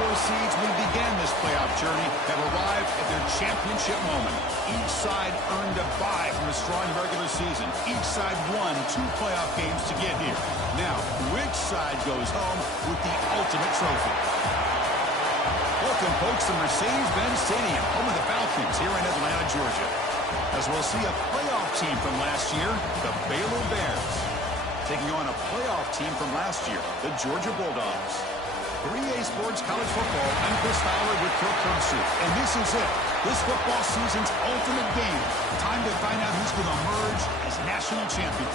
4 seeds we began this playoff journey have arrived at their championship moment. Each side earned a bye from a strong regular season. Each side won 2 playoff games to get here. Now, which side goes home with the ultimate trophy? Welcome, folks, to Mercedes-Benz Stadium, home of the Falcons here in Atlanta, Georgia. As we'll see a playoff team from last year, the Baylor Bears, taking on a playoff team from last year, the Georgia Bulldogs. 3A Sports College Football, I'm Chris Fowler with Kirk Herbstreit, and this is it. This football season's ultimate game. Time to find out who's going to emerge as national champion.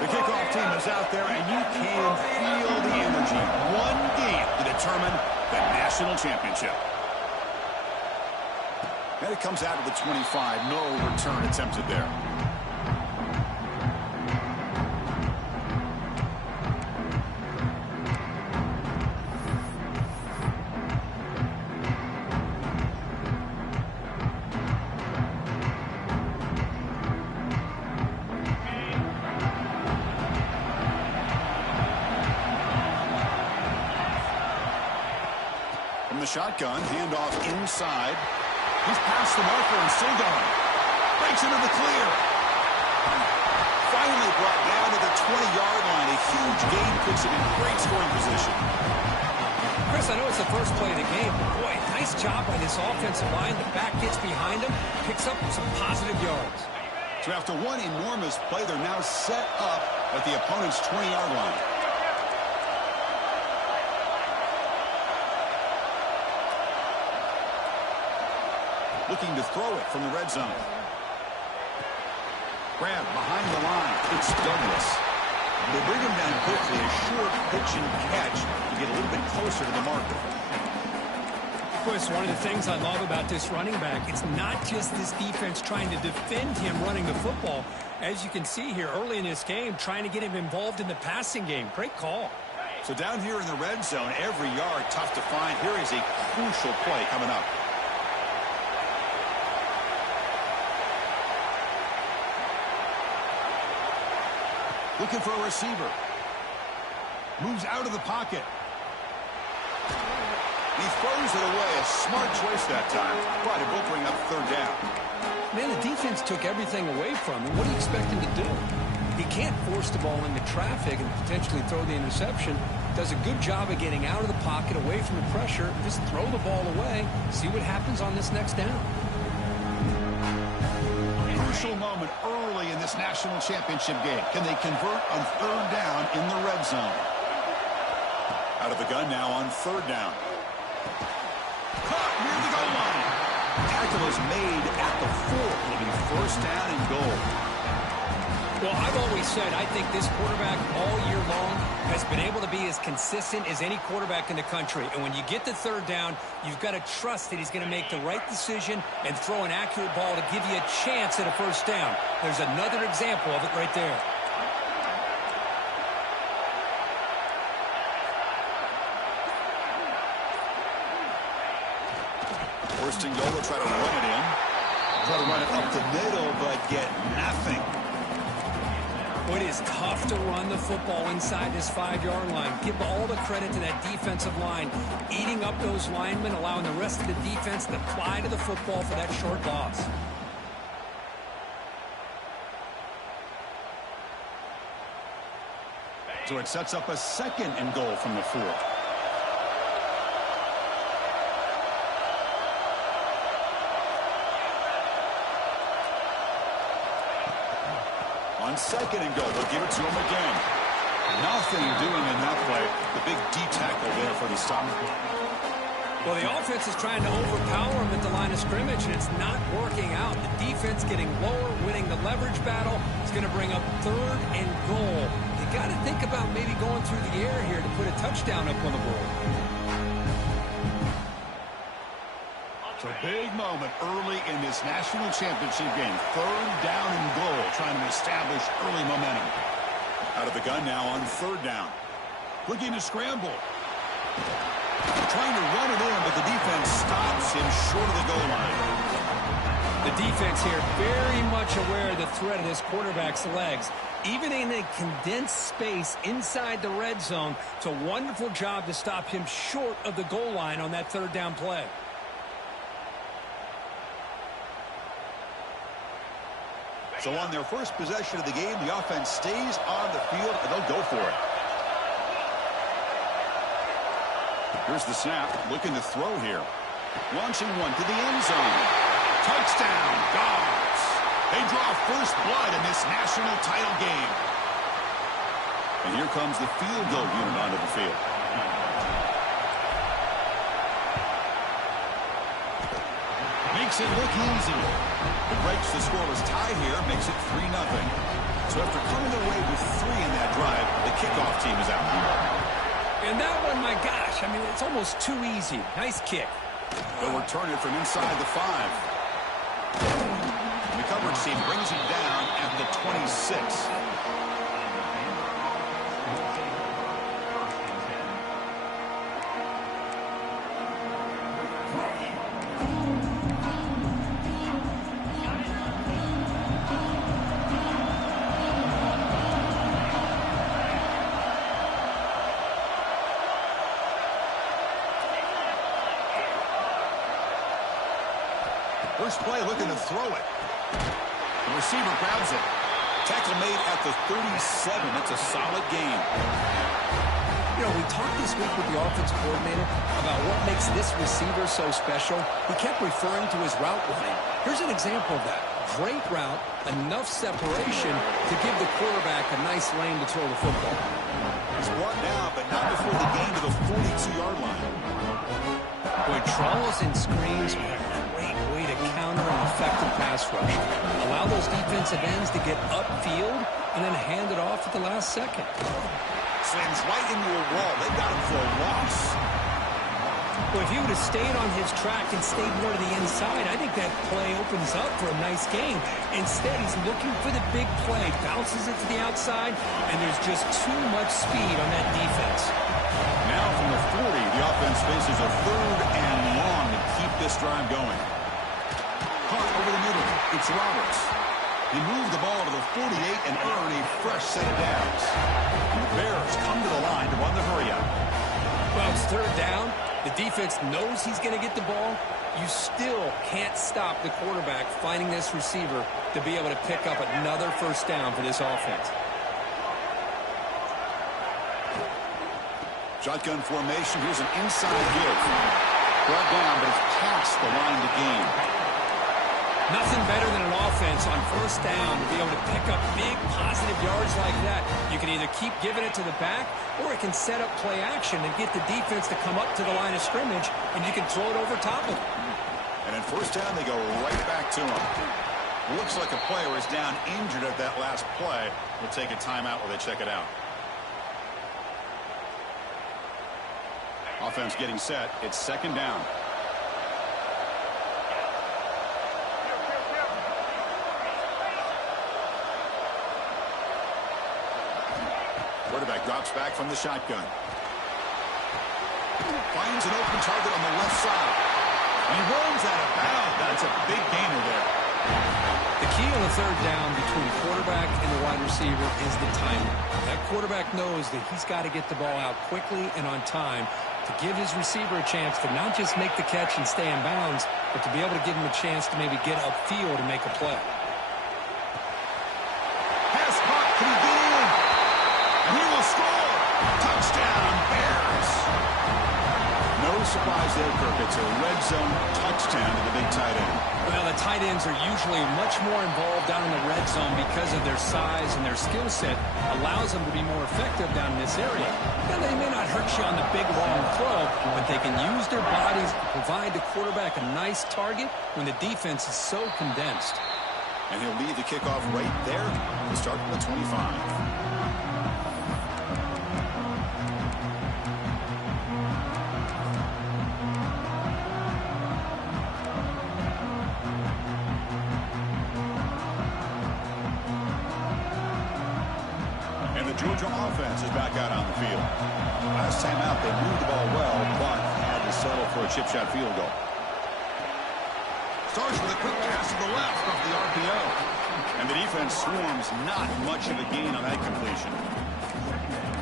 The kickoff team is out there, and you can feel the energy. One game to determine the national championship. And it comes out of the 25. No return attempted there. From the shotgun, handoff inside. He's past the marker and still going. Breaks into the clear. Finally brought down to the 20-yard line. A huge gain puts it in great scoring position. Chris, I know it's the first play of the game, but boy, nice job by this offensive line. The back gets behind him, picks up some positive yards. So after one enormous play, they're now set up at the opponent's 20-yard line. Looking to throw it from the red zone. Grab behind the line. It's Douglas. They bring him down quickly. A short pitch and catch to get a little bit closer to the marker. Chris, one of the things I love about this running back, it's not just this defense trying to defend him running the football. As you can see here early in this game, trying to get him involved in the passing game. Great call. So down here in the red zone, every yard tough to find. Here is a crucial play coming up. Looking for a receiver. Moves out of the pocket. He throws it away. A smart choice that time. But it will bring up third down. Man, the defense took everything away from him. What do you expect him to do? He can't force the ball into traffic and potentially throw the interception. Does a good job of getting out of the pocket, away from the pressure. Just throw the ball away. See what happens on this next down. Crucial moment early in this national championship game. Can they convert on third down in the red zone? Out of the gun now on third down. Caught near the goal line. Tackle is made at the 4. It'll be first down and goal. Well, I've always said I think this quarterback all year long has been able to be as consistent as any quarterback in the country. And when you get to third down, you've got to trust that he's going to make the right decision and throw an accurate ball to give you a chance at a first down. There's another example of it right there. First and goal, they'll try to run it in. Try to run it up the middle, but get nothing. It is tough to run the football inside this 5-yard line. Give all the credit to that defensive line, eating up those linemen, allowing the rest of the defense to fly to the football for that short loss. So it sets up a second and goal from the 4. On second and goal, they'll give it to him again. Nothing doing in that play. The big D tackle there for the stop. Well, the offense is trying to overpower him at the line of scrimmage, and it's not working out. The defense getting lower, winning the leverage battle. It's going to bring up third and goal. You got to think about maybe going through the air here to put a touchdown up on the board. It's a big moment early in this national championship game. Third down and goal, trying to establish early momentum. Out of the gun now on third down. Looking to scramble. Trying to run it in, but the defense stops him short of the goal line. The defense here very much aware of the threat of this quarterback's legs. Even in a condensed space inside the red zone, it's a wonderful job to stop him short of the goal line on that third down play. So on their first possession of the game, the offense stays on the field, and they'll go for it. Here's the snap, looking to throw here. Launching one to the end zone. Touchdown, Dogs. They draw first blood in this national title game. And here comes the field goal unit onto the field. Makes it look easy. It breaks the scoreless tie here, makes it 3-0. So after coming away with 3 in that drive, the kickoff team is out. And that one, my gosh, I mean, it's almost too easy. Nice kick. They'll return it from inside the 5. The coverage team brings him down at the 26. First play looking to throw it. The receiver grabs it. Tackle made at the 37. That's a solid gain. You know, we talked this week with the offensive coordinator about what makes this receiver so special. He kept referring to his route running. Here's an example of that. Great route, enough separation to give the quarterback a nice lane to throw the football. He's brought down, but not before the gain to the 42-yard line. Boy, trawls and screens are a great way to counter an effective pass rush. Allow those defensive ends to get upfield and then hand it off at the last second. Slams right into a wall. They got him for a loss. Well, if he would have stayed on his track and stayed more to the inside, I think that play opens up for a nice game. Instead, he's looking for the big play, bounces it to the outside, and there's just too much speed on that defense. Now from the 40, the offense faces a 3rd and long to keep this drive going. Caught over the middle. It's Roberts. He moved the ball to the 48 and earned a fresh set of downs. And the Bears come to the line to run the hurry-up. Well, it's 3rd down. The defense knows he's going to get the ball. You still can't stop the quarterback finding this receiver to be able to pick up another first down for this offense. Shotgun formation. Here's an inside give. Brought down, but it's past the line to gain. Nothing better than an offense on first down to be able to pick up big positive yards like that. You can either keep giving it to the back, or it can set up play action and get the defense to come up to the line of scrimmage, and you can throw it over top of them. And in first down, they go right back to him. Looks like a player is down injured at that last play. We'll take a timeout while they check it out. Offense getting set. It's 2nd down. Quarterback drops back from the shotgun. Finds an open target on the left side. And he runs out of bounds. That's a big gainer there. The key on the 3rd down between quarterback and the wide receiver is the timing. That quarterback knows that he's got to get the ball out quickly and on time to give his receiver a chance to not just make the catch and stay in bounds, but to be able to give him a chance to maybe get upfield and make a play. Pass caught. Can he get in? And he will score. Touchdown, Bears. No surprise there, Kirk. It's a red zone touchdown to the big tight end. Well, the tight ends are usually much more involved down in the red zone because of their size and their skill set allows them to be more effective down in this area. Now, they may not hurt you on the big, long throw, but they can use their bodies to provide the quarterback a nice target when the defense is so condensed. And he'll lead the kickoff right there to start from the 25. The Georgia offense is back out on the field. Last time out, they moved the ball well, but had to settle for a chip shot field goal. Starts with a quick pass to the left off the RPO. And the defense swarms, not much of a gain on that completion.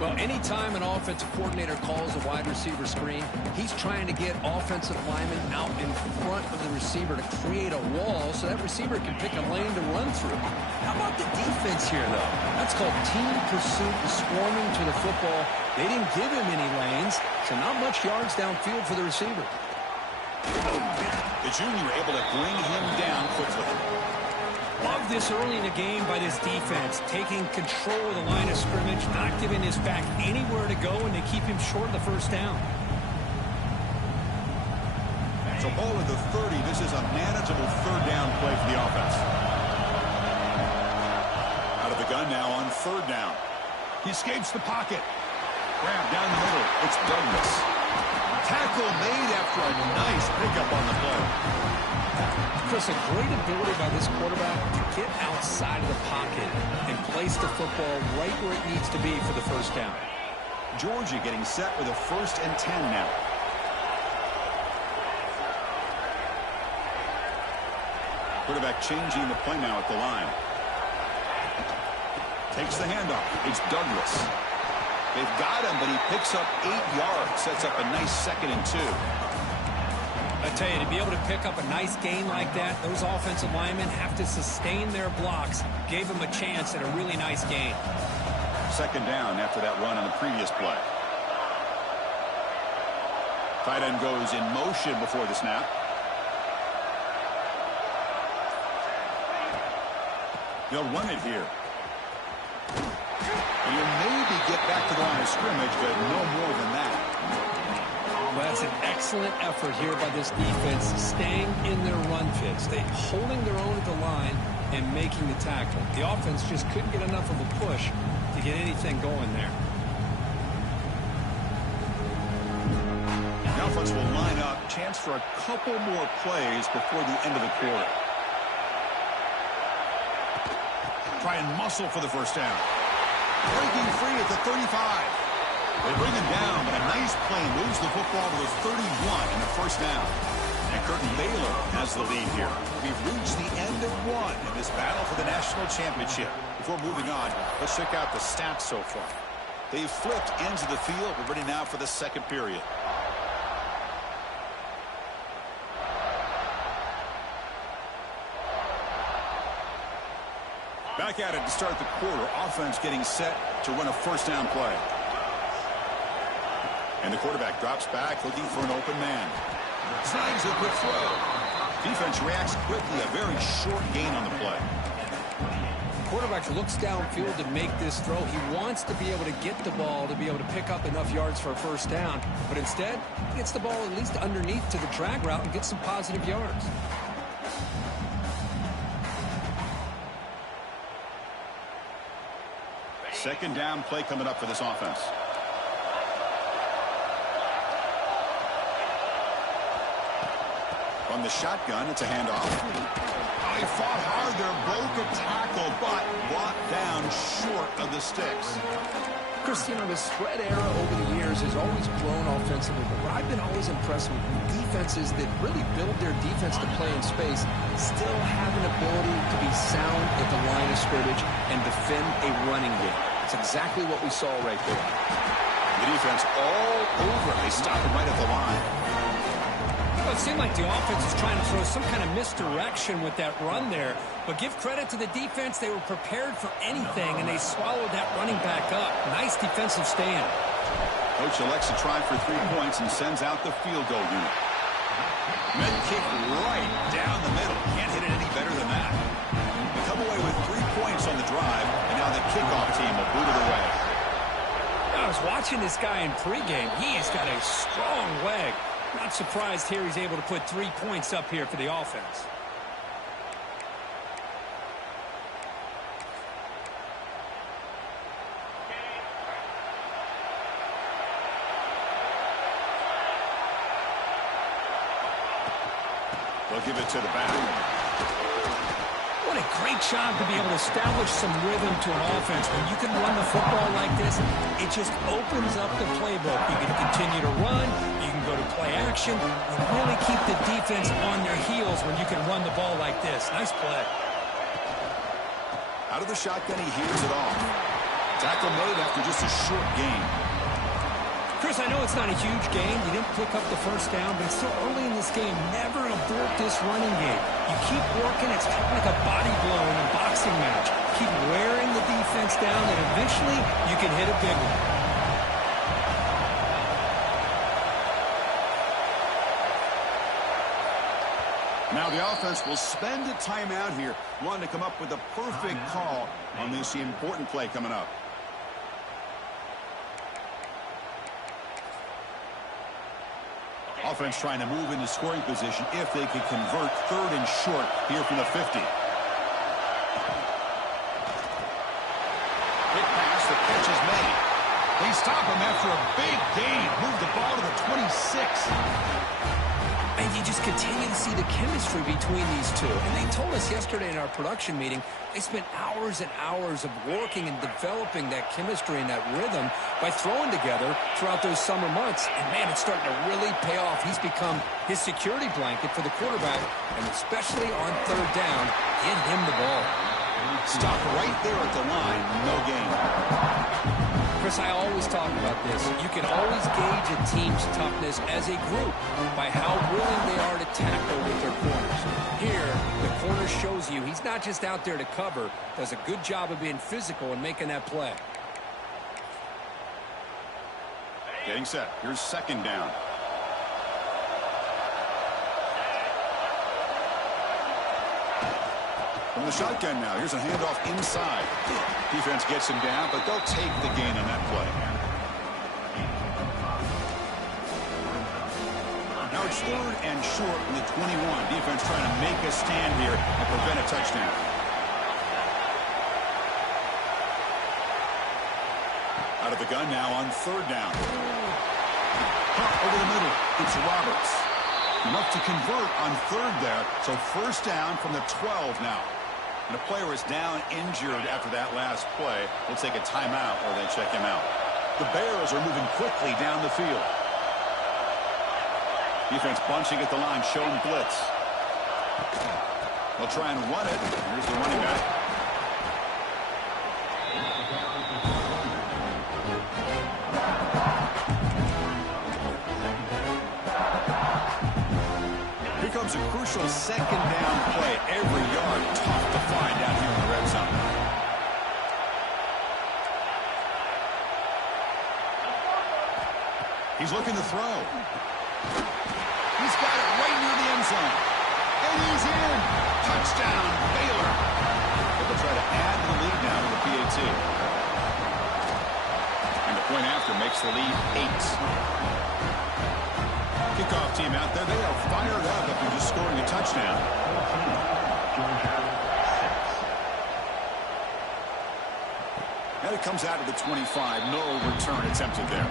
Well, anytime an offensive coordinator calls a wide receiver screen, he's trying to get offensive linemen out in front of the receiver to create a wall so that receiver can pick a lane to run through. How about the defense here, though? That's called team pursuit and swarming to the football. They didn't give him any lanes, so not much yards downfield for the receiver. The junior able to bring him down quickly. Love this early in the game by this defense, taking control of the line of scrimmage, not giving his back anywhere to go, and they keep him short of the first down. So ball at the 30. This is a manageable third down play for the offense. Out of the gun now on third down. He escapes the pocket. Grab down the middle. It's Douglas. Tackle made after a nice pickup on the play. Chris, a great ability by this quarterback to get outside of the pocket and place the football right where it needs to be for the first down. Georgia getting set with a 1st and 10 now. Quarterback changing the play now at the line. Takes the handoff. It's Douglas. They've got him, but he picks up 8 yards. Sets up a nice 2nd and 2. I tell you, to be able to pick up a nice gain like that, those offensive linemen have to sustain their blocks. Gave him a chance at a really nice gain. 2nd down after that run on the previous play. Tight end goes in motion before the snap. They'll run it here. And you'll maybe get back to the line of scrimmage, but no more than that. Well, that's an excellent effort here by this defense, staying in their run fits. They holding their own at the line and making the tackle. The offense just couldn't get enough of a push to get anything going there. The offense will line up. Chance for a couple more plays before the end of the quarter. Try and muscle for the first down. Breaking free at the 35. They bring him down, but a nice play moves the football to the 31 in the first down. And Curtin Baylor has the lead here. We've reached the end of one in this battle for the national championship. Before moving on, let's check out the stats so far. They've flipped ends of the field. We're ready now for the second period. Back at it to start the quarter. Offense getting set to run a first down play. And the quarterback drops back looking for an open man. Snags a quick throw. Defense reacts quickly. A very short gain on the play. Quarterback looks downfield to make this throw. He wants to be able to get the ball to be able to pick up enough yards for a first down. But instead, he gets the ball at least underneath to the drag route and gets some positive yards. Second down play coming up for this offense. From the shotgun, it's a handoff. Oh, he fought hard there, broke a tackle, but brought down short of the sticks. Christina, the spread era over the years has always grown offensively, but what I've been always impressed with defenses that really build their defense to play in space still have an ability to be sound at the line of scrimmage and defend a running game. That's exactly what we saw right there. The defense all over. They stop him right at the line. Well, it seemed like the offense was trying to throw some kind of misdirection with that run there. But give credit to the defense. They were prepared for anything, and they swallowed that running back up. Nice defensive stand. Coach elects to try for 3 points and sends out the field goal unit. Mid kick right down the middle. Can't hit it any better than that. They come away with 3 points on the drive, and now the kickoff team will boot it away. I was watching this guy in pregame. He has got a strong leg. Not surprised here he's able to put 3 points up here for the offense. They'll give it to the back. What a great job to be able to establish some rhythm to an offense. When you can run the football like this, it just opens up the playbook. You can continue to run. You can go to play action. And really keep the defense on their heels when you can run the ball like this. Nice play. Out of the shotgun, he hears it off. Tackle made after just a short gain. Chris, I know it's not a huge gain. You didn't pick up the first down, but it's still early in this game. Never abort this running game. You keep working. It's kind of like a body blow in a boxing match. Keep wearing the defense down, and eventually you can hit a big one. Now the offense will spend a timeout here, wanting to come up with a perfect call on this important play coming up. Offense trying to move into scoring position if they could convert 3rd and short here from the 50. Quick pass, the catch is made. They stop him after a big gain. Move the ball to the 26. And you just continue to see the chemistry between these two. And they told us yesterday in our production meeting, they spent hours and hours of working and developing that chemistry and that rhythm by throwing together throughout those summer months. And, man, it's starting to really pay off. He's become his security blanket for the quarterback, and especially on 3rd down, get him the ball. Stop right there at the line. No gain. Chris, I always talk about this. You can always gauge a team's toughness as a group by how willing they are to tackle with their corners. Here, the corner shows you he's not just out there to cover, does a good job of being physical and making that play. Getting set. Here's 2nd down. From the shotgun now, here's a handoff inside. Defense gets him down, but they'll take the gain on that play. Now it's 3rd and short from the 21. Defense trying to make a stand here and prevent a touchdown. Out of the gun now on 3rd down. Pump over the middle. It's Roberts. Enough to convert on 3rd there, so 1st down from the 12 now. And the player is down injured after that last play. They'll take a timeout or they check him out. The Bears are moving quickly down the field. Defense bunching at the line, showing blitz. They'll try and run it. Here's the running back. Here comes a crucial 2nd down play. Every yard tough to find down here in the red zone. He's looking to throw. He's got it right near the end zone. And he's in. Touchdown, Baylor. They'll try to add the lead now to the PAT. And the point after makes the lead 8. Kickoff team out there. They are fired up after just scoring a touchdown. And it comes out of the 25. No return attempted there.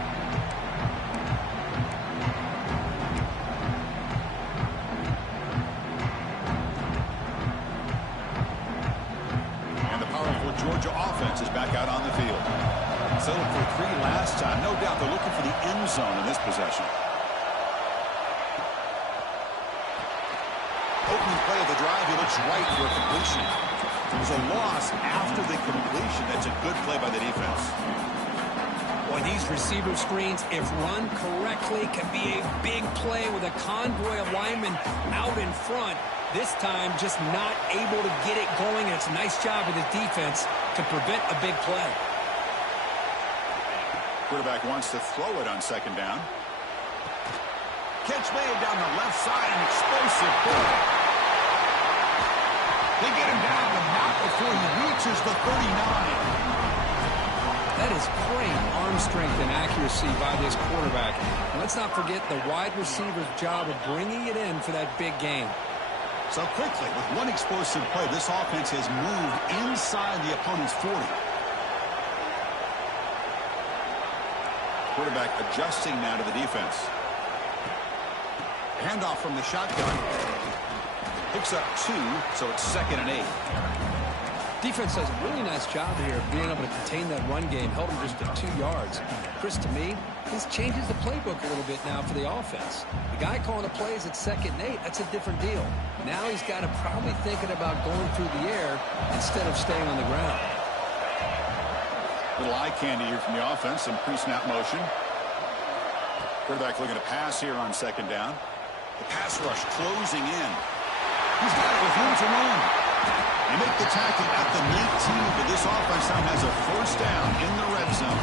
Georgia offense is back out on the field. Settled for 3 last time. No doubt they're looking for the end zone in this possession. Opening play of the drive, he looks right for a completion. It was a loss after the completion. That's a good play by the defense. Boy, these receiver screens, if run correctly, can be a big play with a convoy of linemen out in front. This time, just not able to get it going. And it's a nice job of the defense to prevent a big play. Quarterback wants to throw it on 2nd down. Catch made down the left side, an explosive play. They get him down, but not before he reaches the 39. That is great arm strength and accuracy by this quarterback. And let's not forget the wide receiver's job of bringing it in for that big game. So quickly, with one explosive play, this offense has moved inside the opponent's 40. Quarterback adjusting now to the defense. Handoff from the shotgun. Picks up 2, so it's 2nd and 8. Defense does a really nice job here of being able to contain that run game. Held him just at 2 yards. Chris, to me, this changes the playbook a little bit now for the offense. The guy calling the plays at 2nd and 8, that's a different deal. Now he's got to probably thinking about going through the air instead of staying on the ground. Little eye candy here from the offense. Some pre-snap motion. Quarterback looking to pass here on 2nd down. The pass rush closing in. He's got it with room to run. They make the tackle at the 19, but this offense now has a 1st down in the red zone.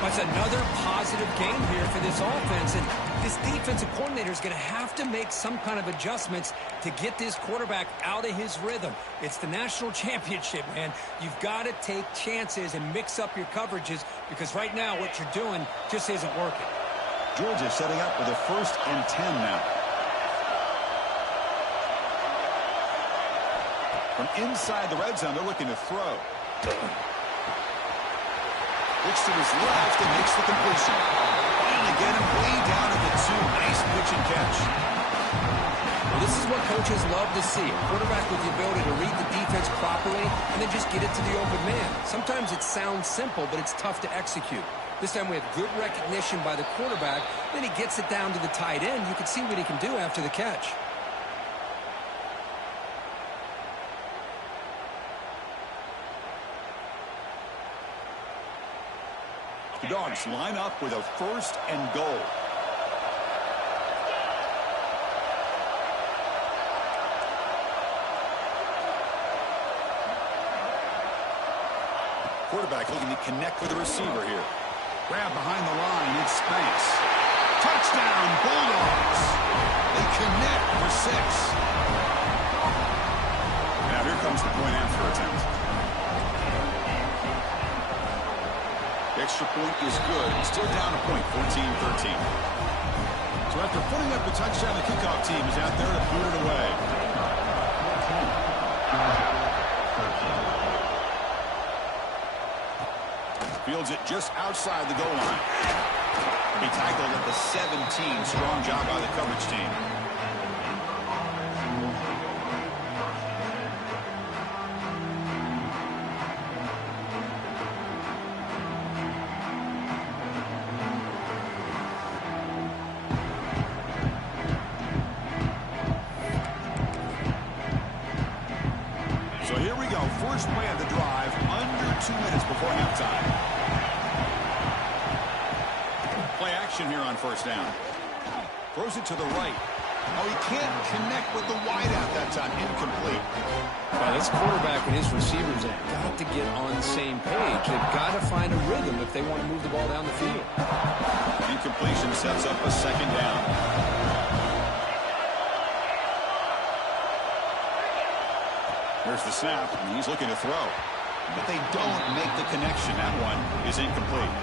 That's another positive game here for this offense, and this defensive coordinator is going to have to make some kind of adjustments to get this quarterback out of his rhythm. It's the national championship, man. You've got to take chances and mix up your coverages because right now what you're doing just isn't working. Georgia setting up with a 1st and 10 now. From inside the red zone, they're looking to throw. Looks to his left and makes the completion. Finally get him way down at the 2. Nice pitch and catch. Well, this is what coaches love to see. A quarterback with the ability to read the defense properly and then just get it to the open man. Sometimes it sounds simple, but it's tough to execute. This time we have good recognition by the quarterback. Then he gets it down to the tight end. You can see what he can do after the catch. The Dogs line up with a 1st and goal. Quarterback looking to connect with the receiver here. Grab behind the line. It's Spanks. Touchdown, Bulldogs. They connect for 6. Now here comes the point after attempt. Extra point is good. Still down a point, 14-13. So after putting up the touchdown, the kickoff team is out there to boot it away. Fields it just outside the goal line. Be tackled at the 17. Strong job by the coverage team. So here we go. First play of the drive, under 2 minutes before halftime. Play action here on 1st down. Throws it to the right. Oh, he can't connect with the wideout that time. Incomplete. Well, this quarterback and his receivers have got to get on the same page. They've got to find a rhythm if they want to move the ball down the field. Incompletion sets up a 2nd down. There's the snap, and he's looking to throw. But they don't make the connection. That one is incomplete.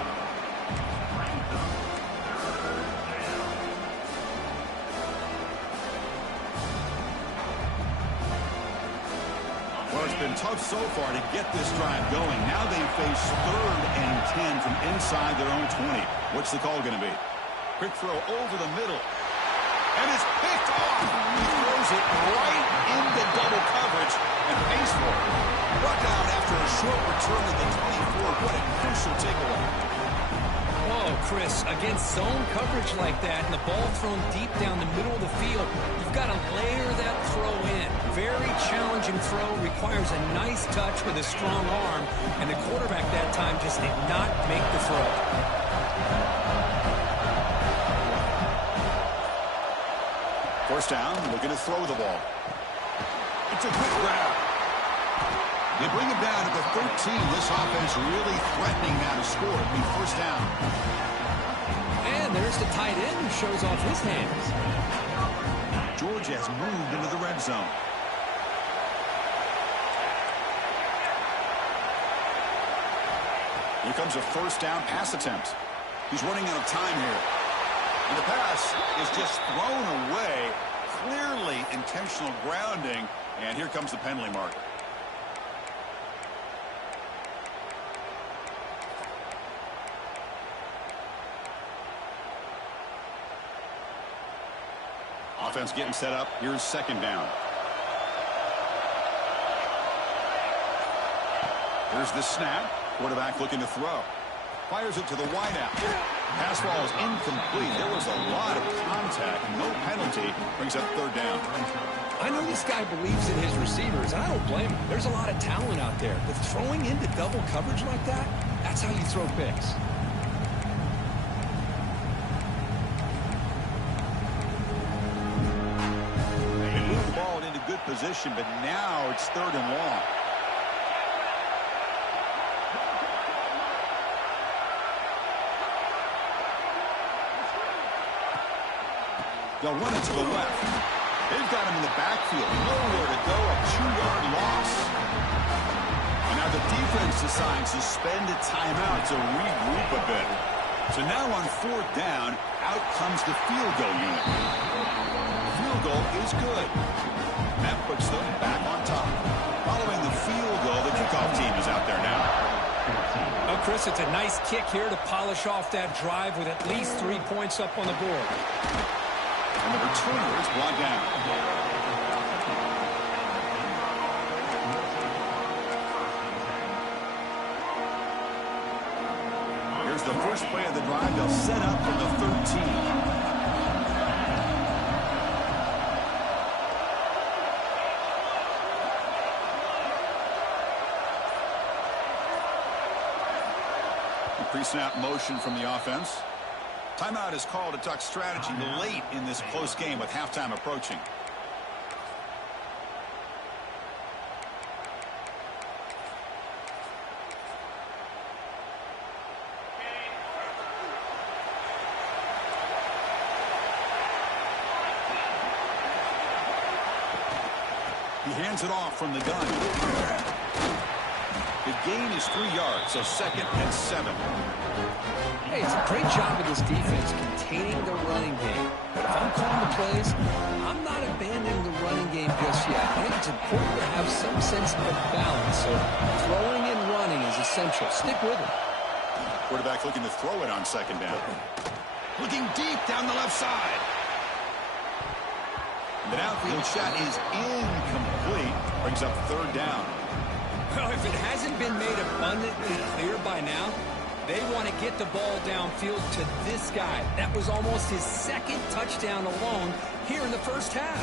Well, it's been tough so far to get this drive going. Now they face 3rd and 10 from inside their own 20. What's the call going to be? Quick throw over the middle. And it's picked off. He throws it right into double coverage and pays for it. Brought down after a short return to the 24. What a crucial takeaway. Oh, Chris, against zone coverage like that and the ball thrown deep down the middle of the field, you've got to layer that throw in. Very challenging throw, requires a nice touch with a strong arm, and the quarterback that time just did not make the throw. First down, looking to throw the ball. It's a quick grab. They bring him down at the 13. This offense really threatening now to score. It'll be 1st down. And there's the tight end who shows off his hands. Georgia has moved into the red zone. Here comes a 1st down pass attempt. He's running out of time here. And the pass is just thrown away. Clearly intentional grounding. And here comes the penalty mark. Offense getting set up. Here's second down. Here's the snap. Quarterback looking to throw. Fires it to the wideout. Pass ball is incomplete. There was a lot of contact. No penalty. Brings up third down. I know this guy believes in his receivers, and I don't blame him. There's a lot of talent out there. But throwing into double coverage like that, that's how you throw picks. They move the ball into good position, but now it's third and long. They'll run it to the left. They've got him in the backfield. Nowhere to go. A 2-yard loss. And now the defense decides to spend a timeout to regroup a bit. So now on fourth down, out comes the field goal unit. The field goal is good. That puts them back on top. Following the field goal, the kickoff team is out there now. Oh, Chris, it's a nice kick here to polish off that drive with at least 3 points up on the board. And the returner is brought down. Here's the first play of the drive. They'll set up from the 13. Pre-snap motion from the offense. Timeout is called to talk strategy late in this close game with halftime approaching. He hands it off from the gun. The gain is 3 yards, so 2nd and 7. Hey, it's a great job of this defense containing the running game. But if I'm calling the plays, I'm not abandoning the running game just yet. I think it's important to have some sense of balance. So throwing and running is essential. Stick with it. Quarterback looking to throw it on 2nd down. Looking deep down the left side. The downfield shot is incomplete. Brings up 3rd down. Well, if it hasn't been made abundantly clear by now, they want to get the ball downfield to this guy. That was almost his 2nd touchdown alone here in the first half.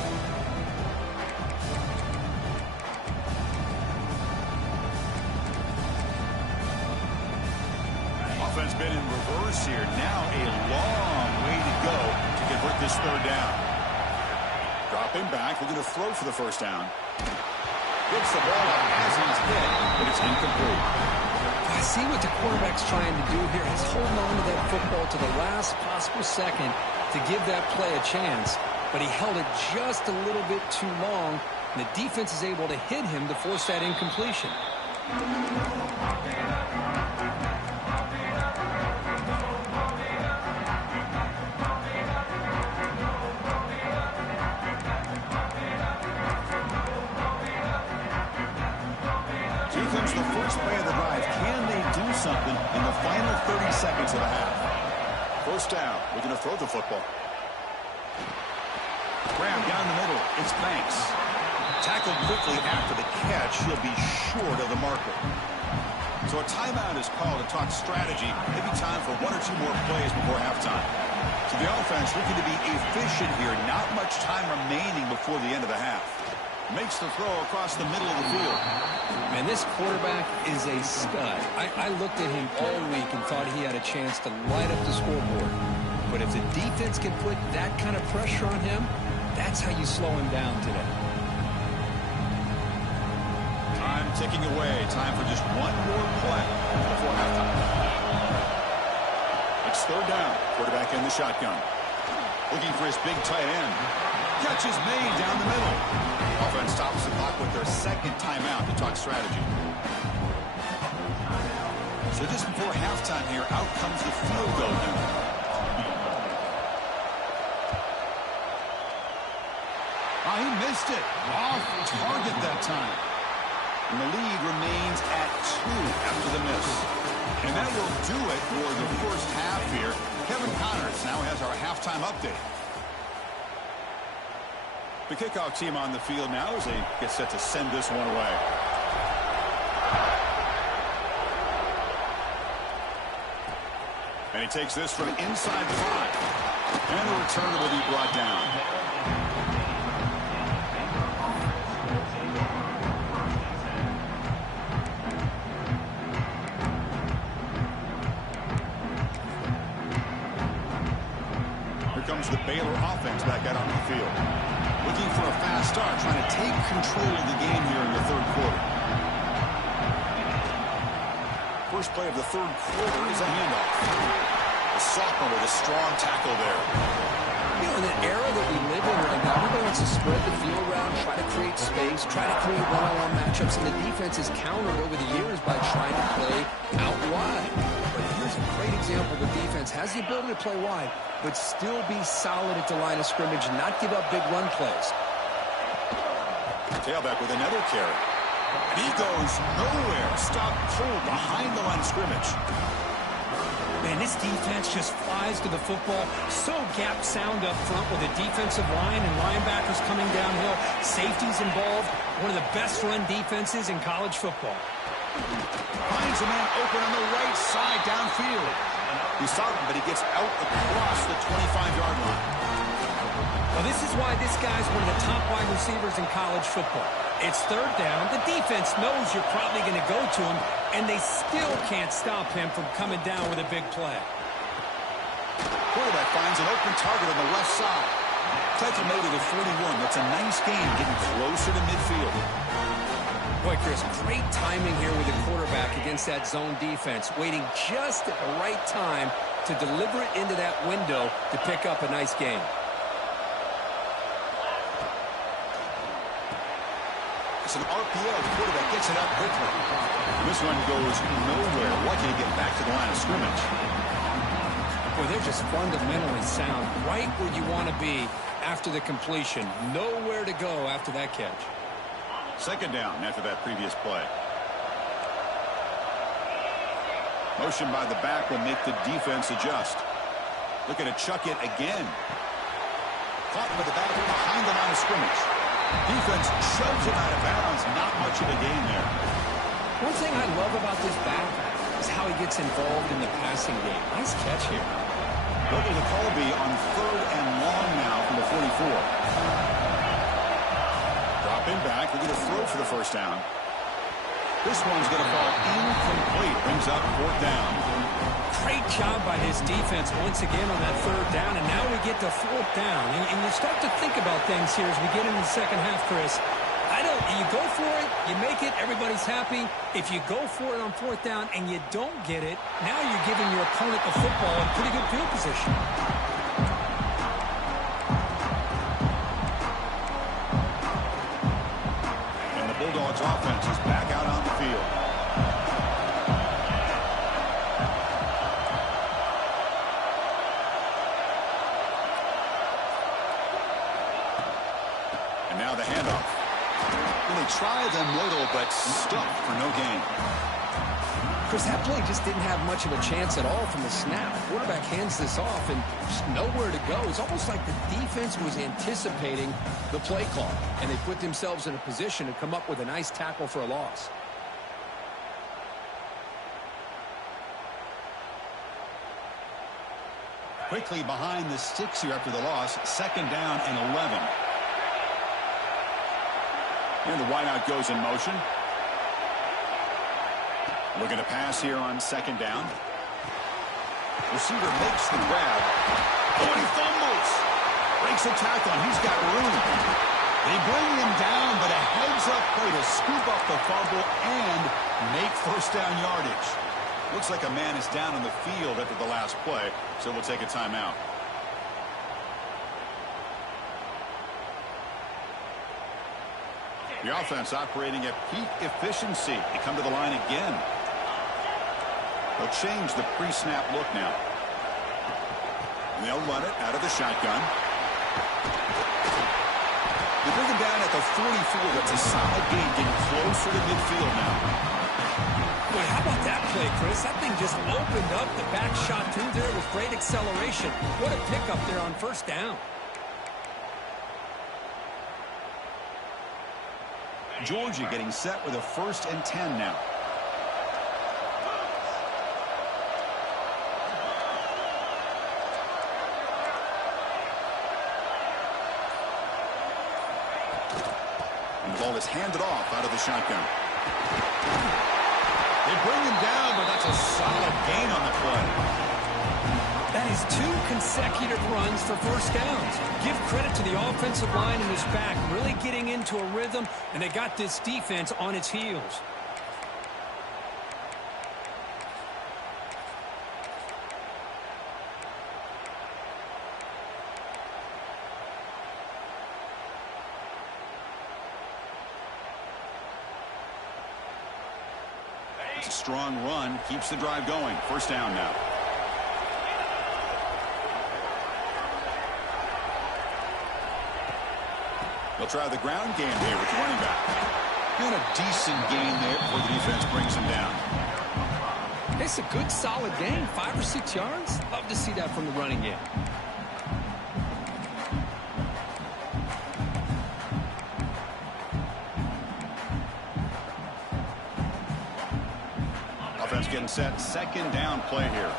Offense been in reverse here. Now a long way to go to convert this 3rd down. Dropping back. We're going to throw for the first down. Gets the ball up as he's hit, but it's incomplete. I see what the quarterback's trying to do here. He's holding on to that football to the last possible second to give that play a chance, but he held it just a little bit too long, and the defense is able to hit him to force that incompletion. The first play of the drive. Can they do something in the final 30 seconds of the half? First down. We're going to throw the football. Grab down the middle. It's Banks. Tackled quickly after the catch. He'll be short of the marker. So a timeout is called to talk strategy. Maybe time for 1 or 2 more plays before halftime. So the offense looking to be efficient here. Not much time remaining before the end of the half. Makes the throw across the middle of the field. Man, this quarterback is a stud. I looked at him all week and thought he had a chance to light up the scoreboard. But if the defense can put that kind of pressure on him, that's how you slow him down today. Time ticking away. Time for just 1 more play before halftime. It's 3rd down. Quarterback in the shotgun. Looking for his big tight end. Catch is made down the middle. Offense stops the clock with their 2nd timeout to talk strategy. So just before halftime here, out comes the field goal unit. Oh, he missed it. Off target that time. And the lead remains at 2 after the miss. And that will do it for the first half here. Kevin Connors now has our halftime update. The kickoff team on the field now as they get set to send this one away. And he takes this from inside 5. And the returner will be brought down. Comes the Baylor offense back out on the field. Looking for a fast start, trying to take control of the game here in the third quarter. First play of the third quarter is a handoff. The sophomore with a strong tackle there. You know, in the era that we live in right now, everybody wants to spread the field around, try to create space, try to create one-on-one matchups, and the defense is countered over the years by trying to play out wide. But here's a great example. The defense has the ability to play wide, but still be solid at the line of scrimmage and not give up big run plays. Tailback with another carry. And he goes nowhere. Stop cold behind the line of scrimmage. Man, this defense just flies to the football. So gap sound up front with the defensive line and linebackers coming downhill. Safeties involved. One of the best run defenses in college football. Finds a man open on the right side downfield. He saw him, but he gets out across the 25-yard line. Well, this is why this guy's one of the top wide receivers in college football. It's third down. The defense knows you're probably going to go to him, and they still can't stop him from coming down with a big play. Quarterback finds an open target on the left side. Takes him to the 41. That's a nice game, getting closer to midfield. Boy, Chris, great timing here with the quarterback against that zone defense, waiting just at the right time to deliver it into that window to pick up a nice game. It's an RPO. The quarterback gets it out quickly. This one goes nowhere. Lucky to get back to the line of scrimmage. Boy, they're just fundamentally sound, right where you want to be after the completion. Nowhere to go after that catch. Second down after that previous play. Motion by the back will make the defense adjust. Looking to chuck it again. Caught with the back behind the line of scrimmage. Defense shoves him out of bounds. Not much of a gain there. One thing I love about this back is how he gets involved in the passing game. Nice catch here. What will the call be on third and long now from the 44? Dropping back, looking to throw for the first down. This one's going to fall incomplete. Brings up fourth down. Great job by his defense once again on that third down, and now we get to fourth down. And you start to think about things here as we get into the second half, Chris. You go for it, you make it, everybody's happy. If you go for it on fourth down and you don't get it, now you're giving your opponent the football in pretty good field position. Bulldogs offense is back out on the field. And now the handoff. Really try them little, but stuck for no gain. Chris, that play just didn't have much of a chance at all from the snap. The quarterback hands this off and just nowhere to go. It's almost like the defense was anticipating the play call, and they put themselves in a position to come up with a nice tackle for a loss. Quickly behind the sticks here after the loss. Second down and 11. And the wideout goes in motion. Looking to pass here on second down. Receiver makes the grab. Oh, and he fumbles. Breaks a tackle, and he's got room. They bring him down, but a heads-up play to scoop up the fumble and make first down yardage. Looks like a man is down on the field after the last play, so we'll take a timeout. The offense operating at peak efficiency. They come to the line again. They'll change the pre-snap look now. And they'll run it out of the shotgun. They bring him down at the 44. That's a solid gain, getting closer to midfield now. Boy, how about that play, Chris? That thing just opened up. The back shot through there with great acceleration. What a pickup there on first down. Georgia getting set with a 1st and 10 now. And the ball is handed off out of the shotgun. They bring him down, but that's a solid gain on the play. That is 2 consecutive runs for first downs. Give credit to the offensive line in his back, really getting into a rhythm, and they got this defense on its heels. It's a strong run, keeps the drive going. First down now. They'll try the ground game here with the running back. And a decent gain there before the defense brings him down. It's a good, solid gain, 5 or 6 yards. Love to see that from the running game. Offense getting set. 2nd down play here.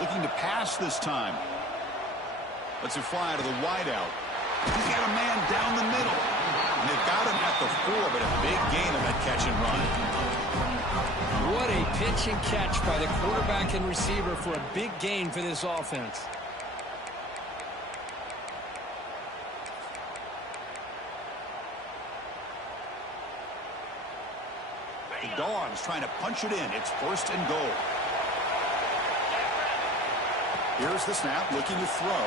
Looking to pass this time. Lets it fly to the wideout. He's got a man down the middle. And they've got him at the 4, but a big gain on that catch and run. What a pitch and catch by the quarterback and receiver for a big gain for this offense. The Dogs trying to punch it in. It's 1st and goal. Here's the snap, looking to throw.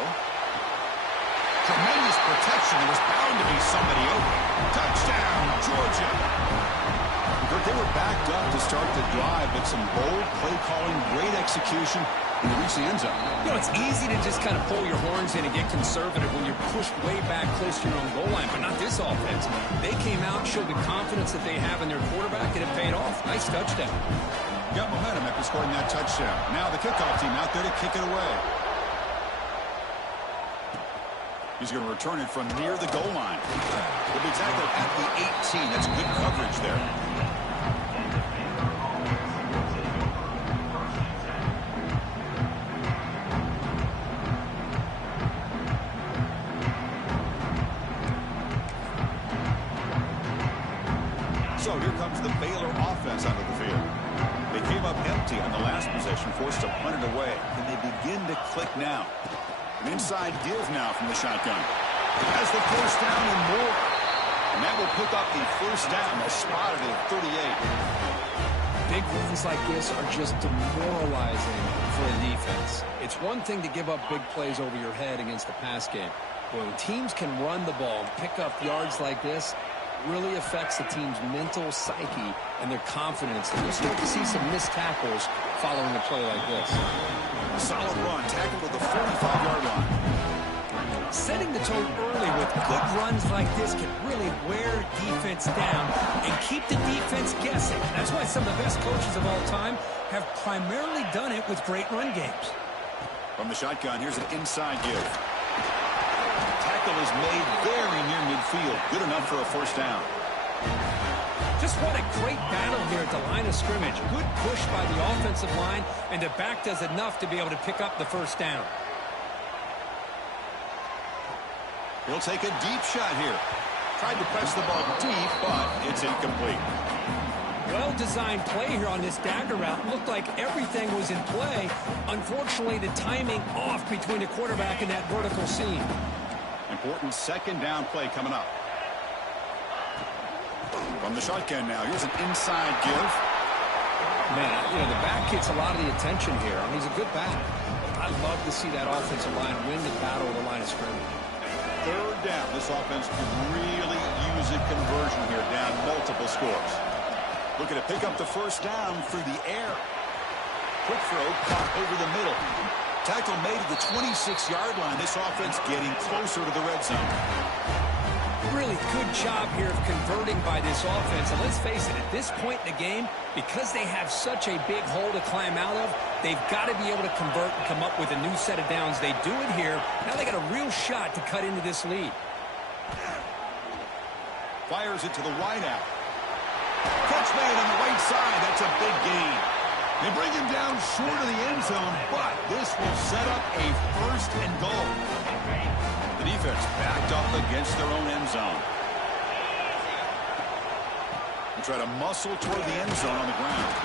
Tremendous protection. There was bound to be somebody open. Touchdown, Georgia. They were backed up to start the drive, but some bold play calling, great execution, and they reached the end zone. You know, it's easy to just kind of pull your horns in and get conservative when you're pushed way back close to your own goal line, but not this offense. They came out, showed the confidence that they have in their quarterback, and it paid off. Nice touchdown. Got momentum after scoring that touchdown. Now the kickoff team out there to kick it away. He's going to return it from near the goal line. He'll be tackled at the 18. That's good coverage there. So here comes the Baylor offense out of the field. They came up empty on the last possession, forced to punt it away. And they begin to click now. An inside give now from the shotgun. Has the first down and more. And that will pick up the first down. They'll spot it at 38. Big runs like this are just demoralizing for a defense. It's one thing to give up big plays over your head against the pass game. But when teams can run the ball and pick up yards like this, really affects the team's mental psyche and their confidence. And you'll start to see some missed tackles following a play like this. Solid run, tackled to the 45-yard line. Setting the tone early with good runs like this can really wear defense down and keep the defense guessing. That's why some of the best coaches of all time have primarily done it with great run games. From the shotgun, here's an inside give. Tackle is made very near midfield. Good enough for a first down. Just what a great battle here at the line of scrimmage. Good push by the offensive line, and the back does enough to be able to pick up the first down. He'll take a deep shot here. Tried to press the ball deep, but it's incomplete. Well-designed play here on this dagger route. Looked like everything was in play. Unfortunately, the timing off between the quarterback and that vertical seam. Important second down play coming up. From the shotgun now, here's an inside give. Man, you know, the back gets a lot of the attention here. I mean, he's a good back. I'd love to see that offensive line win the battle of the line of scrimmage. Third down. This offense could really use a conversion here, down multiple scores. Looking to pick up the first down through the air. Quick throw, caught over the middle. Tackle made at the 26-yard line. This offense getting closer to the red zone. really good job here of converting by this offense. And let's face it, at this point in the game, because they have such a big hole to climb out of, they've got to be able to convert and come up with a new set of downs. They do it here. Now they got a real shot to cut into this lead. Fires it to the wide out. Catch made on the right side. That's a big gain. They bring him down short of the end zone, but this will set up a first and goal. The defense backed up against their own end zone. They try to muscle toward the end zone on the ground.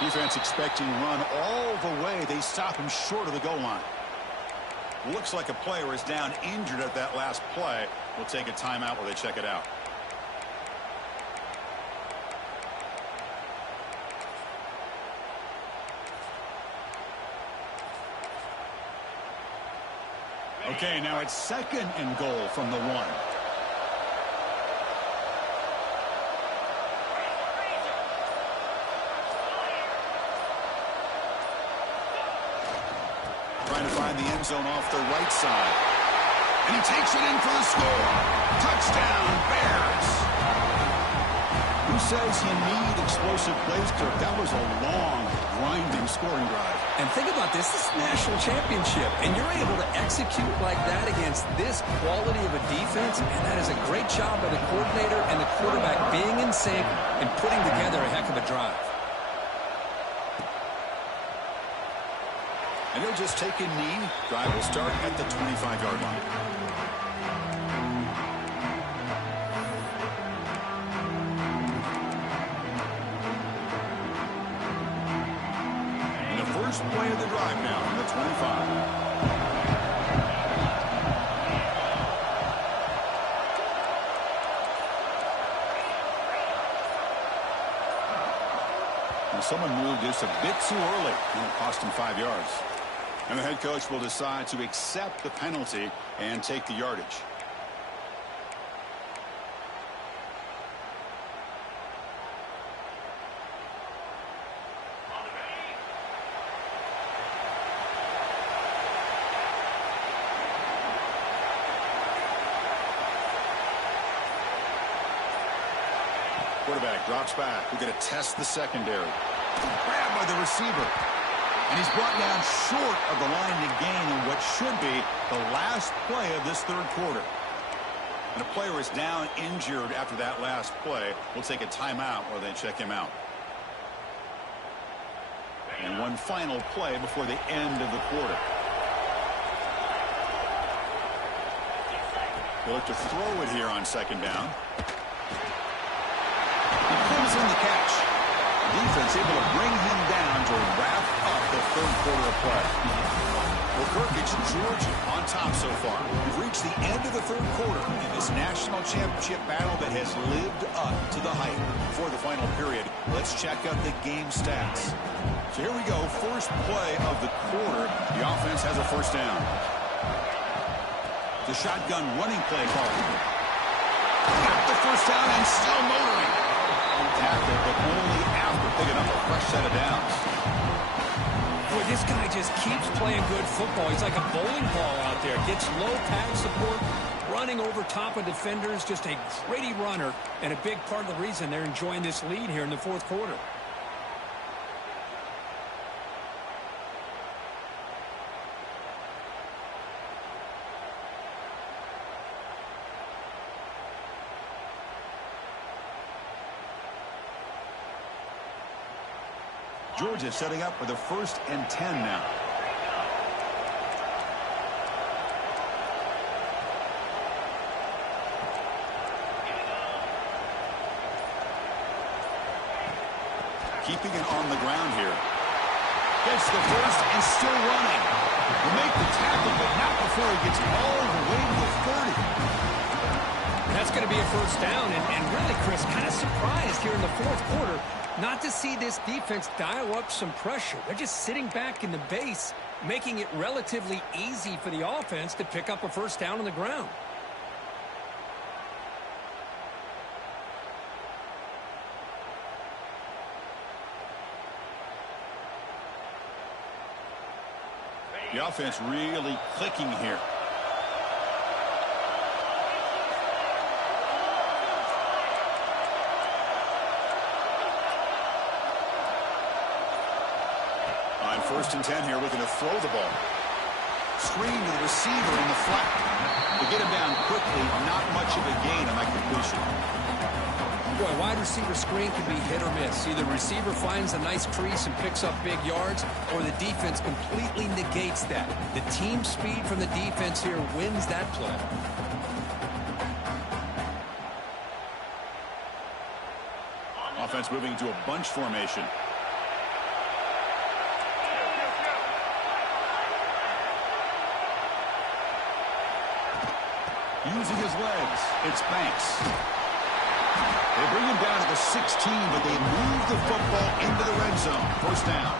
Defense expecting run all the way. They stop him short of the goal line. Looks like a player is down injured at that last play. We'll take a timeout while they check it out. Okay, now it's second and goal from the 1. Trying to find the end zone off the right side. And he takes it in for the score. Touchdown, Bears. Who says you need explosive plays, Kirk? That was a long, grinding scoring drive. And think about this. This is a national championship, and you're able to execute like that against this quality of a defense, and that is a great job by the coordinator and the quarterback being in sync and putting together a heck of a drive. And they'll just take a knee. Drive will start at the 25-yard line. Play of the drive now from the 25. And someone moved just a bit too early, and it cost him 5 yards. And the head coach will decide to accept the penalty and take the yardage. Quarterback drops back. We're going to test the secondary. Grabbed by the receiver. And he's brought down short of the line to gain in what should be the last play of this third quarter. And a player is down injured after that last play. We'll take a timeout while they check him out. And one final play before the end of the quarter. They'll look to throw it here on second down. He pulls in the catch. Defense able to bring him down to wrap up the third quarter of play. Well, Kirk, it's Georgia on top so far. We've reached the end of the third quarter in this national championship battle that has lived up to the hype. Before the final period, let's check out the game stats. So here we go. First play of the quarter. The offense has a first down. The shotgun running play call. Got the first down and still motoring. Tackle, but only after picking up a fresh set of downs. Boy, this guy just keeps playing good football. He's like a bowling ball out there. Gets low pad support, running over top of defenders. Just a gritty runner, and a big part of the reason they're enjoying this lead here in the fourth quarter. Georgia setting up for the 1st and 10 now. Keeping it on the ground here. Gets the first and still running. Will make the tackle, but not before he gets all the way to the 30. That's going to be a first down, and really, Chris, kind of surprised here in the fourth quarter not to see this defense dial up some pressure. They're just sitting back in the base, making it relatively easy for the offense to pick up a first down on the ground. The offense really clicking here. First and 10 here, looking to throw the ball. Screen to the receiver in the flat. To get him down quickly, not much of a gain on that completion. Boy, wide receiver screen can be hit or miss. Either receiver finds a nice crease and picks up big yards, or the defense completely negates that. The team speed from the defense here wins that play. Offense moving into a bunch formation. Using his legs, it's Banks. They bring him down to the 16, but they move the football into the red zone. First down.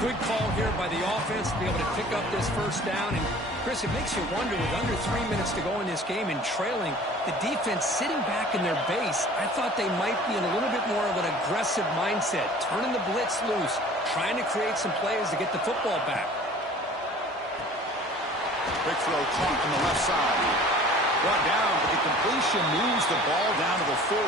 Good call here by the offense to be able to pick up this first down. And, Chris, it makes you wonder, with under 3 minutes to go in this game and trailing, the defense sitting back in their base, I thought they might be in a little bit more of an aggressive mindset, turning the blitz loose, trying to create some plays to get the football back. Quick throw caught on the left side. Brought down, but the completion moves the ball down to the 4.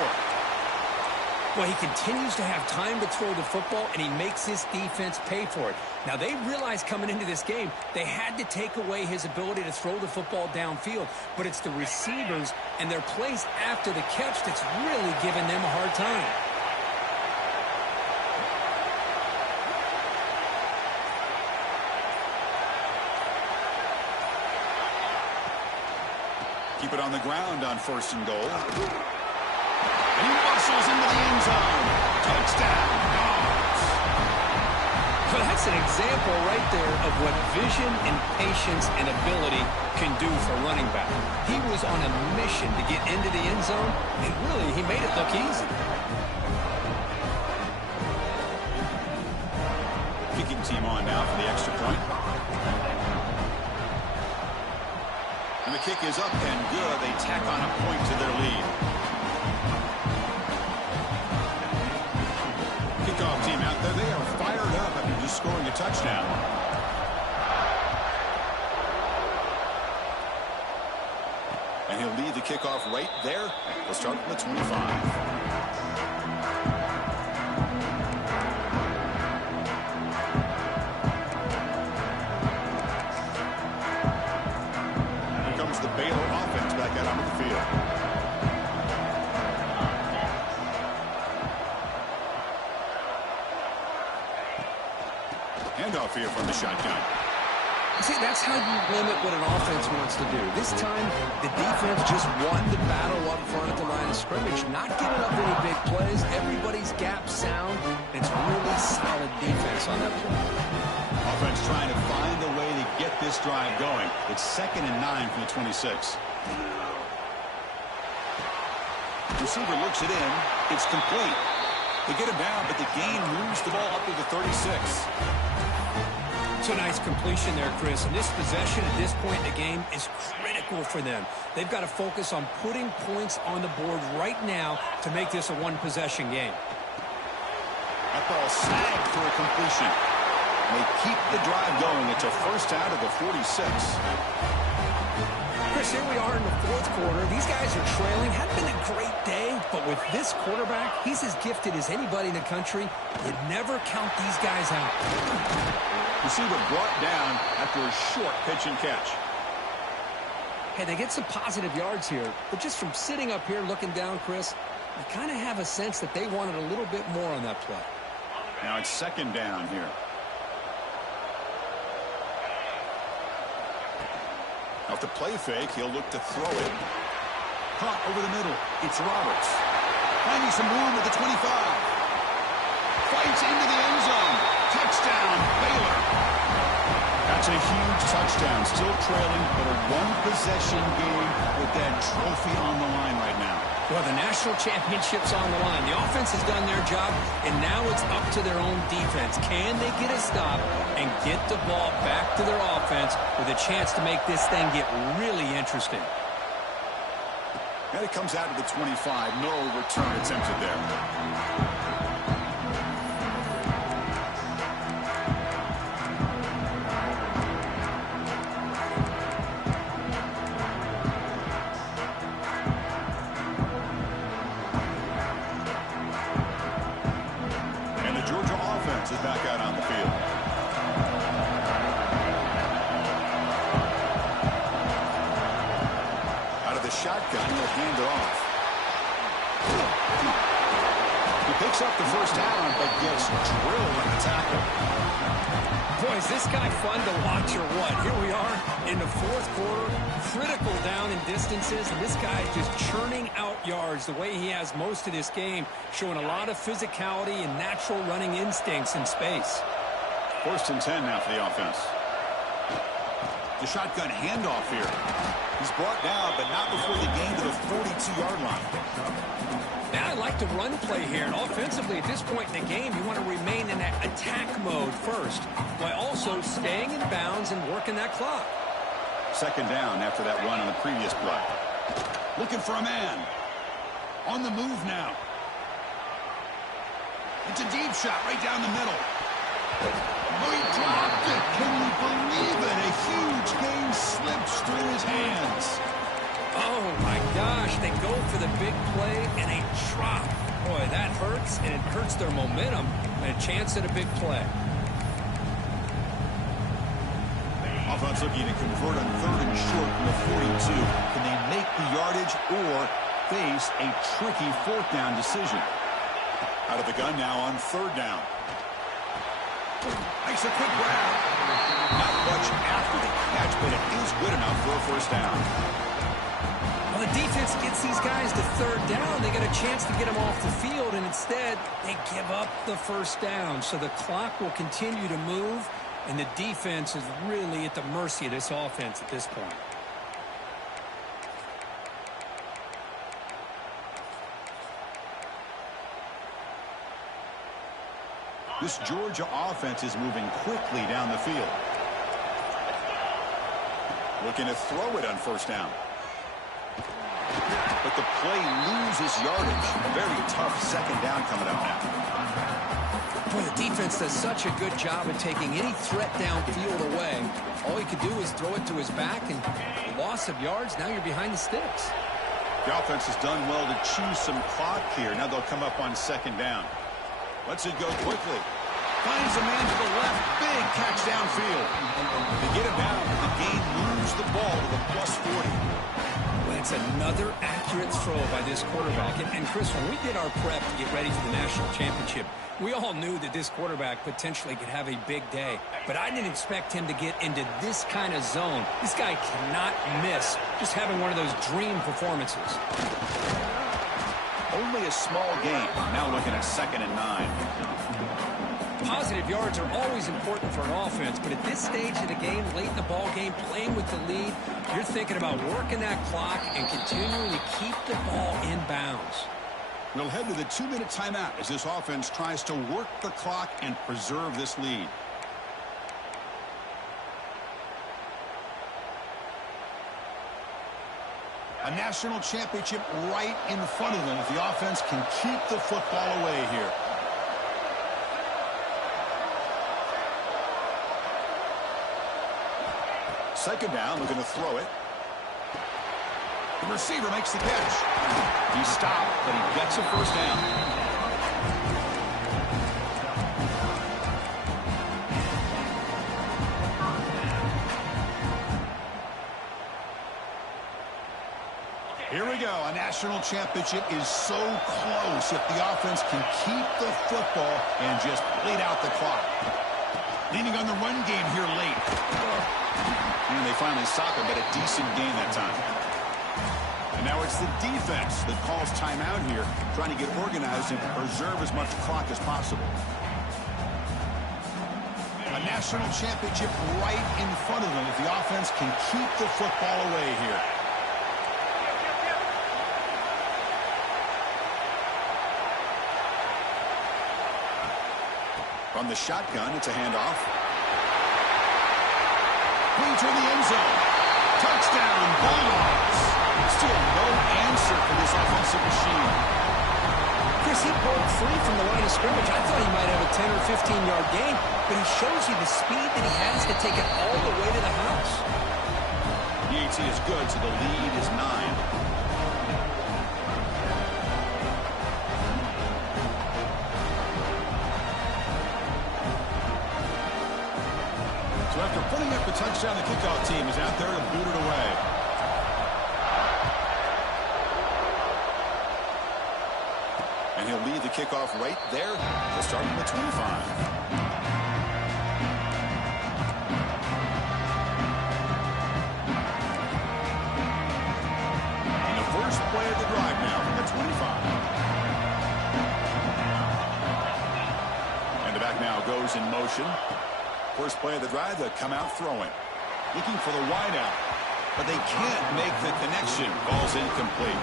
Well, he continues to have time to throw the football, and he makes his defense pay for it. Now, they realized coming into this game they had to take away his ability to throw the football downfield, but it's the receivers and their plays after the catch that's really giving them a hard time. Keep it on the ground on first and goal. And he muscles into the end zone. Touchdown. Well, that's an example right there of what vision and patience and ability can do for running back. He was on a mission to get into the end zone, and really, he made it look easy. Kicking team on now for the extra point. And the kick is up and good. They tack on a point to their lead. Kickoff team out there. They are fired up after just scoring a touchdown. And he'll lead the kickoff right there. They'll start from the 25. The Baylor offense back out onto the field. Handoff here from the shotgun. See, that's how you limit what an offense wants to do. This time, the defense just won the battle up front at the line of scrimmage, not giving up any big plays. Everybody's gap sound. It's really solid defense on that play. Offense trying to find a way to get this drive going. It's 2nd and 9 from the 26. Receiver looks it in. It's complete. They get him down, but the gain moves the ball up to the 36. It's a nice completion there, Chris. And this possession at this point in the game is critical for them. They've got to focus on putting points on the board right now to make this a one-possession game. That ball snagged for a completion. They keep the drive going. It's a first out of the 46. Chris, here we are in the fourth quarter. These guys are trailing. Hadn't been a great day, but with this quarterback, he's as gifted as anybody in the country. You never count these guys out. Receiver brought down after a short pitch and catch. Hey, they get some positive yards here, but just from sitting up here looking down, Chris, you kind of have a sense that they wanted a little bit more on that play. Now it's 2nd down here. Off the play fake, he'll look to throw it. Caught over the middle. It's Roberts. Finding some room at the 25. Fights into the end zone. Touchdown, Baylor. That's a huge touchdown. Still trailing, but a one-possession game with that trophy on the line right now. Well, the national championship's on the line. The offense has done their job, and now it's up to their own defense. Can they get a stop and get the ball back to their offense with a chance to make this thing get really interesting? And it comes out to the 25. No return attempted there. Is back out on the field. shotgun. He'll hand it off. He picks up the first down, but gets drilled on the tackle. Boy, is this guy fun to watch or what? Here we are in the fourth quarter, critical down in distances, and this guy just churning out yards the way he has most of this game, showing a lot of physicality and natural running instincts in space. 1st and 10 now for the offense. The shotgun handoff here. He's brought down, but not before they gain to the 42-yard line. Now I like the run play here, and offensively at this point in the game, you want to remain in that attack mode first, while also staying in bounds and working that clock. 2nd down after that run on the previous play. Looking for a man. On the move now. It's a deep shot right down the middle. Oh, he dropped it. Can you believe it? A huge gain slips through his hands. Oh, my gosh. They go for the big play and a drop. Boy, that hurts, and it hurts their momentum and a chance at a big play. Offense looking to convert on 3rd and short from the 42. Can they make the yardage or face a tricky 4th down decision? Out of the gun now on 3rd down. Makes a quick grab. Not much after the catch, but it is good enough for a 1st down. Well, the defense gets these guys to 3rd down. They get a chance to get them off the field, and instead they give up the 1st down. So the clock will continue to move, and the defense is really at the mercy of this offense at this point. This Georgia offense is moving quickly down the field. Looking to throw it on 1st down. But the play loses yardage. Very tough 2nd down coming up now. Boy, the defense does such a good job of taking any threat downfield away. All he could do is throw it to his back, and loss of yards, now you're behind the sticks. The offense has done well to chew some clock here. Now they'll come up on 2nd down. Lets it go quickly. Finds a man to the left. Big catch downfield. They get him down, but the gain moves the ball to the +40. Well, it's another accurate throw by this quarterback. And Chris, when we did our prep to get ready for the national championship, we all knew that this quarterback potentially could have a big day. But I didn't expect him to get into this kind of zone. This guy cannot miss. Just having one of those dream performances. Only a small gain. Now looking at 2nd and 9. Positive yards are always important for an offense, but at this stage of the game, late in the ball game, playing with the lead, you're thinking about working that clock and continuing to keep the ball in bounds. We'll head to the 2-minute timeout as this offense tries to work the clock and preserve this lead. A national championship right in front of them if the offense can keep the football away here. Second down, looking to throw it. The receiver makes the catch. He stopped, but he gets a 1st down. Here we go. A national championship is so close if the offense can keep the football and just bleed out the clock. Leaning on the run game here late. And they finally stop it, but a decent gain that time. And now it's the defense that calls timeout here, trying to get organized and preserve as much clock as possible. A national championship right in front of them if the offense can keep the football away here. From the shotgun, it's a handoff. Clean to the end zone. Touchdown, Bulldogs. Still no answer for this offensive machine. Chris, he broke free from the line of scrimmage. I thought he might have a 10 or 15-yard gain, but he shows you the speed that he has to take it all the way to the house. The AT is good, so the lead is 9. So after putting up the touchdown, the kickoff team is out there to boot it away. And he'll lead the kickoff right there. He'll start from the 25. And the first play of the drive now from the 25. And the back now goes in motion. First play of the drive, they'll come out throwing. Looking for the wideout. But they can't make the connection. Ball's incomplete.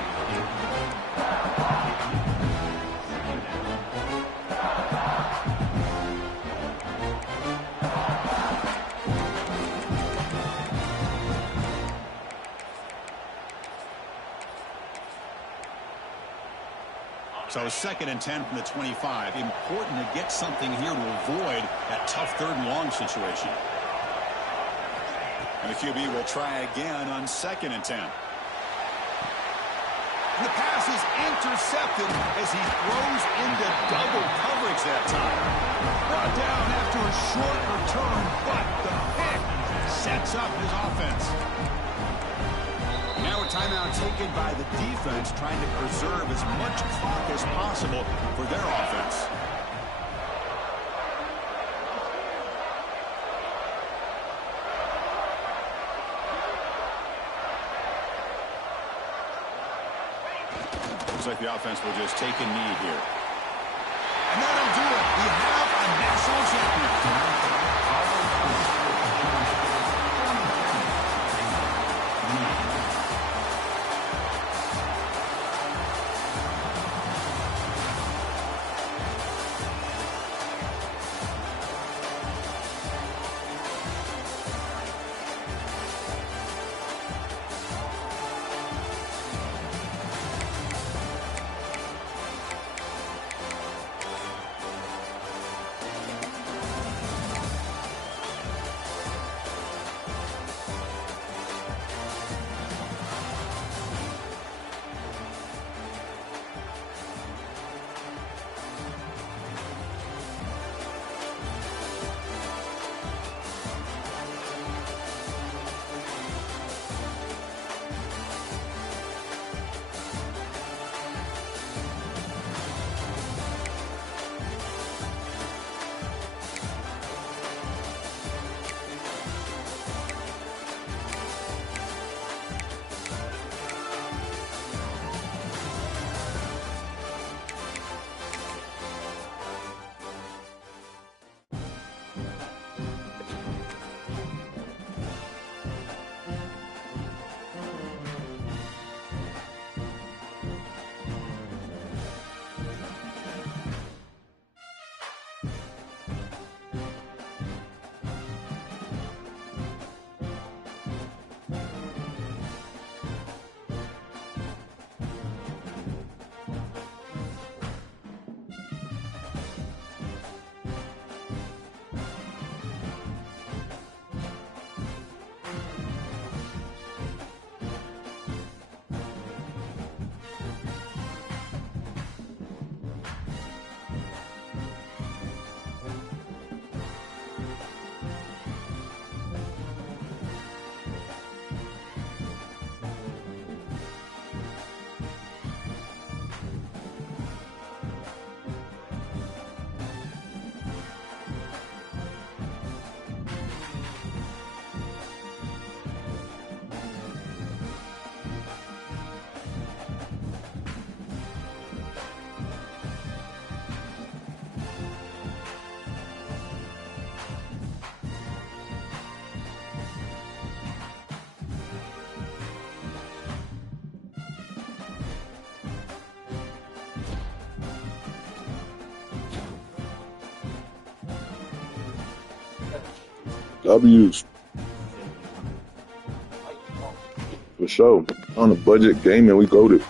So 2nd and 10 from the 25. Important to get something here to avoid that tough 3rd and long situation. And the QB will try again on 2nd and 10. And the pass is intercepted as he throws into double coverage that time. Brought down after a short return, but the pick sets up his offense. Now a timeout taken by the defense, trying to preserve as much clock as possible for their offense. Looks like the offense will just take a knee here. And that'll do it. We have a national champion. W's. For sure. On a budget game and we goated.